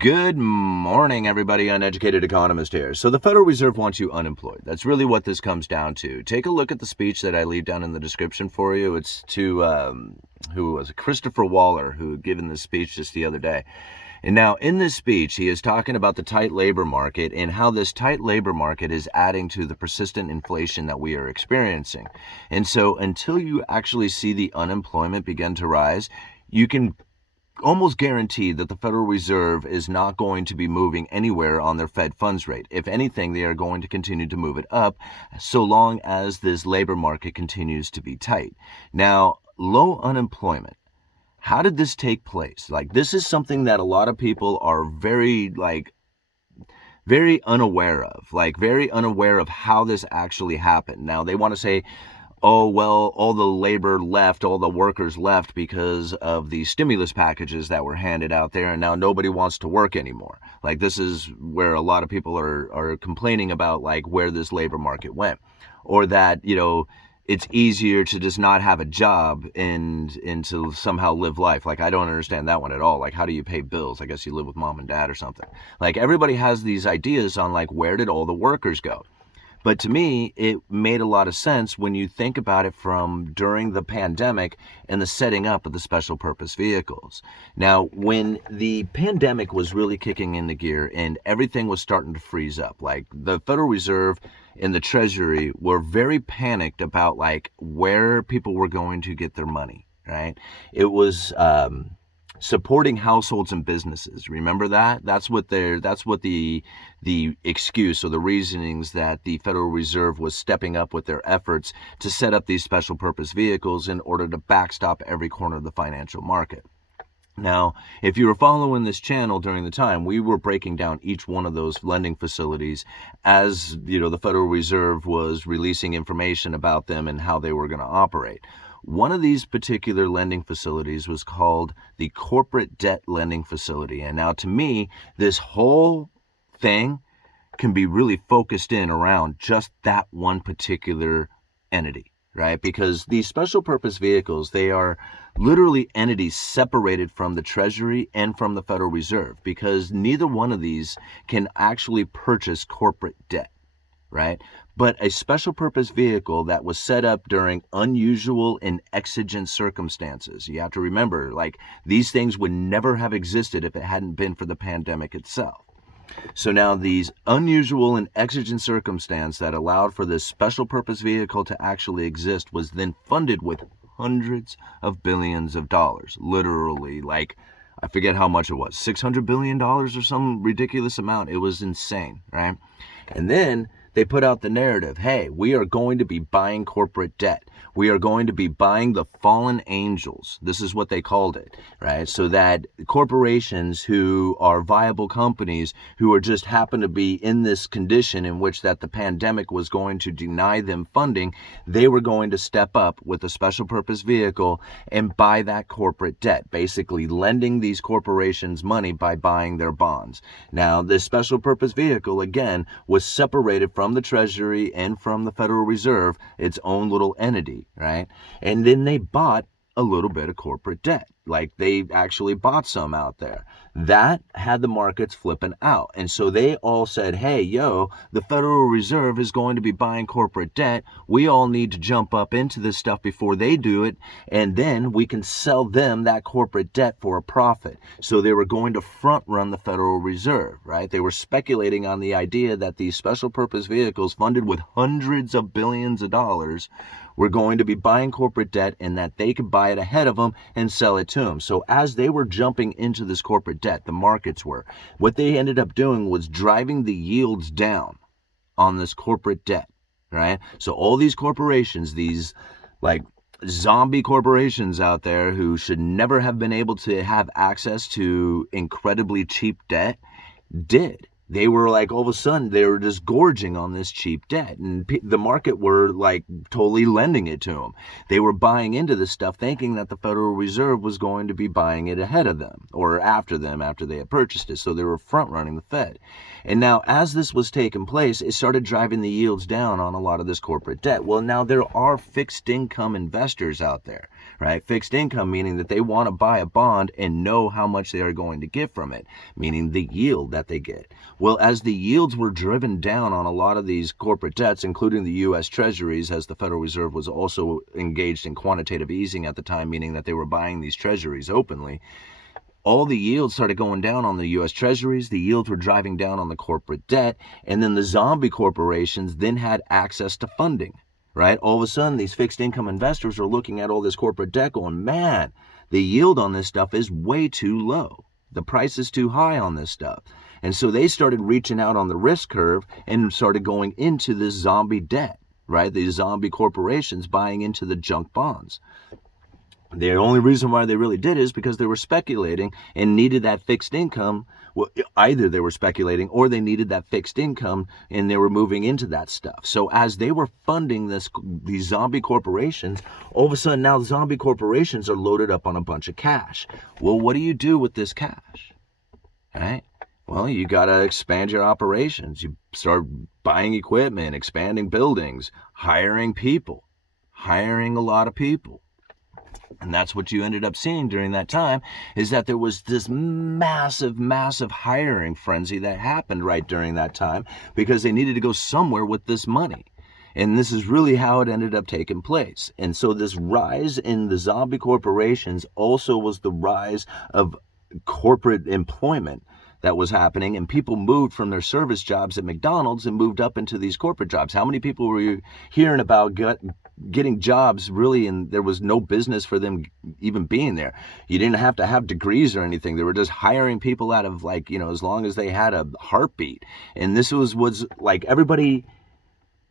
Good morning, everybody. Uneducated Economist here. So the Federal Reserve wants you unemployed. That's really what this comes down to. Take a look at the speech that I leave down in the description for you. It's to, who was it? Christopher Waller, who had given this speech just the other day. And now in this speech, he is talking about the tight labor market and how this tight labor market is adding to the persistent inflation that we are experiencing. And so until you actually see the unemployment begin to rise, you can almost guaranteed that the Federal Reserve is not going to be moving anywhere on their Fed funds rate. If anything, they are going to continue to move it up so long as this labor market continues to be tight. Now, low unemployment. How did this take place? This is something that a lot of people are very unaware of how this actually happened. Now, they want to say, oh, well, all the workers left because of the stimulus packages that were handed out there, and now nobody wants to work anymore. This is where a lot of people are complaining about, where this labor market went. Or that, it's easier to just not have a job and to somehow live life. I don't understand that one at all. How do you pay bills? I guess you live with mom and dad or something. Everybody has these ideas on, where did all the workers go? But to me, it made a lot of sense when you think about it from during the pandemic and the setting up of the special purpose vehicles. Now, when the pandemic was really kicking into gear and everything was starting to freeze up, the Federal Reserve and the Treasury were very panicked about where people were going to get their money, right? It was supporting households and businesses. Remember that? That's what the excuse or the reasonings that the Federal Reserve was stepping up with their efforts to set up these special purpose vehicles in order to backstop every corner of the financial market. Now, if you were following this channel during the time, we were breaking down each one of those lending facilities as, the Federal Reserve was releasing information about them and how they were going to operate. One of these particular lending facilities was called the Corporate Debt Lending Facility. And now to me, this whole thing can be really focused in around just that one particular entity, right? Because these special purpose vehicles, they are literally entities separated from the Treasury and from the Federal Reserve, because neither one of these can actually purchase corporate debt, right? But a special purpose vehicle that was set up during unusual and exigent circumstances. You have to remember, these things would never have existed if it hadn't been for the pandemic itself. So now these unusual and exigent circumstance that allowed for this special purpose vehicle to actually exist was then funded with hundreds of billions of dollars. Literally, I forget how much it was, $600 billion or some ridiculous amount. It was insane, right? And then they put out the narrative, hey, we are going to be buying corporate debt. We are going to be buying the fallen angels. This is what they called it, right? So that corporations who are viable companies who are just happen to be in this condition in which that the pandemic was going to deny them funding, they were going to step up with a special purpose vehicle and buy that corporate debt, basically lending these corporations money by buying their bonds. Now, this special purpose vehicle, again, was separated from the Treasury and from the Federal Reserve, its own little entity, right? And then they bought a little bit of corporate debt. They actually bought some out there. That had the markets flipping out. And so they all said, hey, the Federal Reserve is going to be buying corporate debt. We all need to jump up into this stuff before they do it. And then we can sell them that corporate debt for a profit. So they were going to front run the Federal Reserve, right? They were speculating on the idea that these special purpose vehicles funded with hundreds of billions of dollars were going to be buying corporate debt and that they could buy it ahead of them and sell it to them. So as they were jumping into this corporate debt, the markets were, what they ended up doing was driving the yields down on this corporate debt, right? So all these corporations, these zombie corporations out there who should never have been able to have access to incredibly cheap debt did. They were all of a sudden, they were just gorging on this cheap debt. And the market were totally lending it to them. They were buying into this stuff thinking that the Federal Reserve was going to be buying it ahead of them or after them after they had purchased it. So they were front running the Fed. And now as this was taking place, it started driving the yields down on a lot of this corporate debt. Well, now there are fixed income investors out there, right? Fixed income, meaning that they want to buy a bond and know how much they are going to get from it, meaning the yield that they get. Well, as the yields were driven down on a lot of these corporate debts, including the U.S. Treasuries, as the Federal Reserve was also engaged in quantitative easing at the time, meaning that they were buying these treasuries openly, all the yields started going down on the U.S. Treasuries. The yields were driving down on the corporate debt. And then the zombie corporations then had access to funding, right? All of a sudden, these fixed income investors are looking at all this corporate debt going, man, the yield on this stuff is way too low. The price is too high on this stuff. And so they started reaching out on the risk curve and started going into this zombie debt, right? These zombie corporations buying into the junk bonds. The only reason why they really did is because they were speculating and needed that fixed income. Well, either they were speculating or they needed that fixed income and they were moving into that stuff. So as they were funding these zombie corporations, all of a sudden now zombie corporations are loaded up on a bunch of cash. Well, what do you do with this cash? All right? Well, you got to expand your operations. You start buying equipment, expanding buildings, hiring people, hiring a lot of people. And that's what you ended up seeing during that time, is that there was this massive hiring frenzy that happened right during that time because they needed to go somewhere with this money. And this is really how it ended up taking place. And so this rise in the zombie corporations also was the rise of corporate employment that was happening, and people moved from their service jobs at McDonald's and moved up into these corporate jobs. How many people were you hearing about getting jobs really, and there was no business for them even being there? You didn't have to have degrees or anything. They were just hiring people out of, like, as long as they had a heartbeat. And this was like, everybody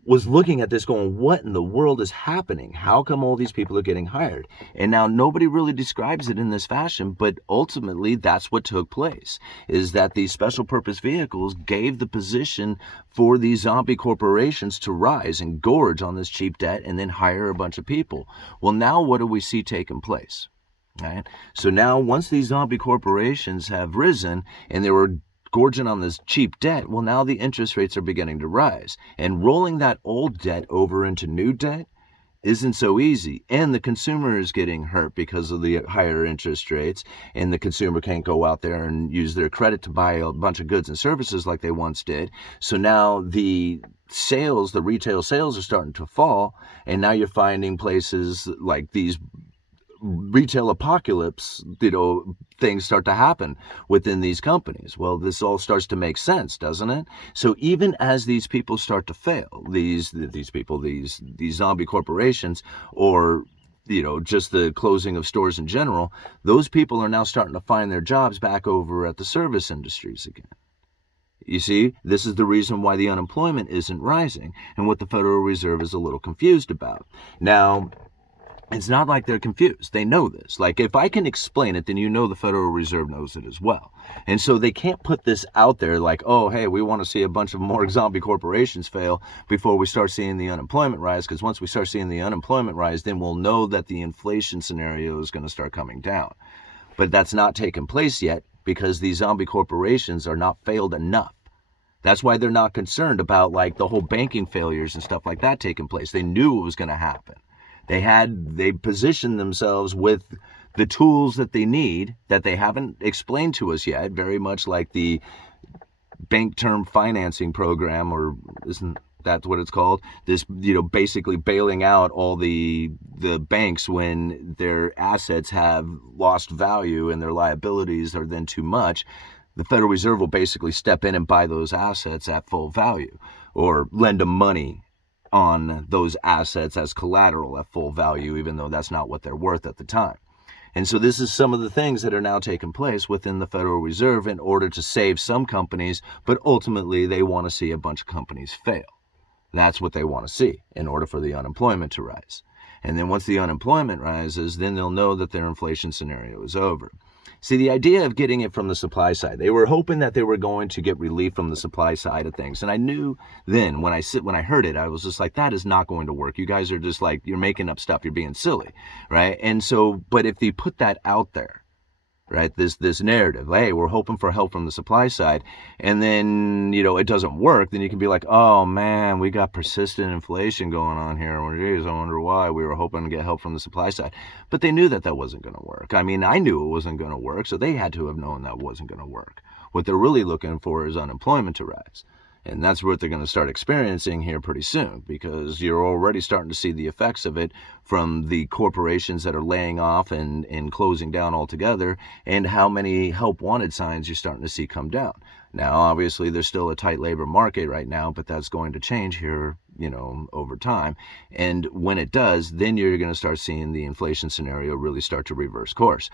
was looking at this going, what in the world is happening? How come all these people are getting hired? And now nobody really describes it in this fashion, but ultimately that's what took place, is that these special purpose vehicles gave the position for these zombie corporations to rise and gorge on this cheap debt and then hire a bunch of people. Well, now what do we see taking place? Right? So now once these zombie corporations have risen and they were gorging on this cheap debt, well, now the interest rates are beginning to rise. And rolling that old debt over into new debt isn't so easy. And the consumer is getting hurt because of the higher interest rates. And the consumer can't go out there and use their credit to buy a bunch of goods and services like they once did. So now the retail sales are starting to fall. And now you're finding places like these retail apocalypse, things start to happen within these companies. Well, this all starts to make sense, doesn't it? So even as these people start to fail, these zombie corporations, or just the closing of stores in general, those people are now starting to find their jobs back over at the service industries again. You see, this is the reason why the unemployment isn't rising, and what the Federal Reserve is a little confused about. Now, it's not like they're confused. They know this. Like, if I can explain it, then the Federal Reserve knows it as well. And so they can't put this out there like, oh, hey, we want to see a bunch of more zombie corporations fail before we start seeing the unemployment rise, because once we start seeing the unemployment rise, then we'll know that the inflation scenario is going to start coming down. But that's not taken place yet because these zombie corporations are not failed enough. That's why they're not concerned about, like, the whole banking failures and stuff like that taking place. They knew it was going to happen. They positioned themselves with the tools that they need that they haven't explained to us yet, very much like the bank term financing program, or isn't that what it's called? This, basically bailing out all the banks when their assets have lost value and their liabilities are then too much. The Federal Reserve will basically step in and buy those assets at full value, or lend them money on those assets as collateral at full value, even though that's not what they're worth at the time. And so this is some of the things that are now taking place within the Federal Reserve in order to save some companies, but ultimately they want to see a bunch of companies fail. That's what they want to see in order for the unemployment to rise. And then once the unemployment rises, then they'll know that their inflation scenario is over. See, the idea of getting it from the supply side, they were hoping that they were going to get relief from the supply side of things. And I knew then when I heard it, I was just like, that is not going to work. You guys are just like, you're making up stuff. You're being silly, right? And so, but if they put that out there, right? This narrative, hey, we're hoping for help from the supply side, and then it doesn't work. Then you can be like, oh man, we got persistent inflation going on here. Well, geez, I wonder why. We were hoping to get help from the supply side, but they knew that wasn't going to work. I mean, I knew it wasn't going to work, so they had to have known that wasn't going to work. What they're really looking for is unemployment to rise. And that's what they're going to start experiencing here pretty soon, because you're already starting to see the effects of it from the corporations that are laying off and closing down altogether, and how many help wanted signs you're starting to see come down. Now, obviously, there's still a tight labor market right now, but that's going to change here, over time. And when it does, then you're going to start seeing the inflation scenario really start to reverse course.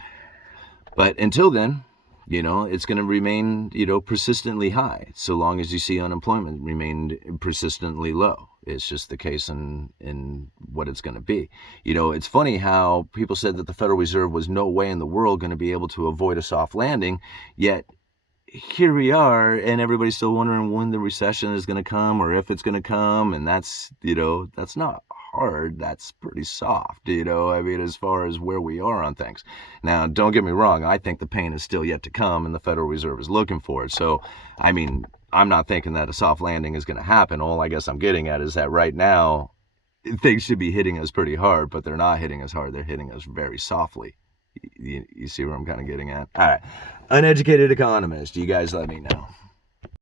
But until then, it's going to remain, persistently high, so long as you see unemployment remain persistently low. It's just the case in what it's going to be. It's funny how people said that the Federal Reserve was no way in the world going to be able to avoid a soft landing, yet here we are, and everybody's still wondering when the recession is going to come or if it's going to come, and that's not hard. That's pretty soft, I mean, as far as where we are on things. Now, don't get me wrong, I think the pain is still yet to come, and the Federal Reserve is looking for it. So, I mean, I'm not thinking that a soft landing is going to happen. All I guess I'm getting at is that right now, things should be hitting us pretty hard, but they're not hitting us hard. They're hitting us very softly. You see where I'm kind of getting at? All right. Uneducated Economist, you guys let me know.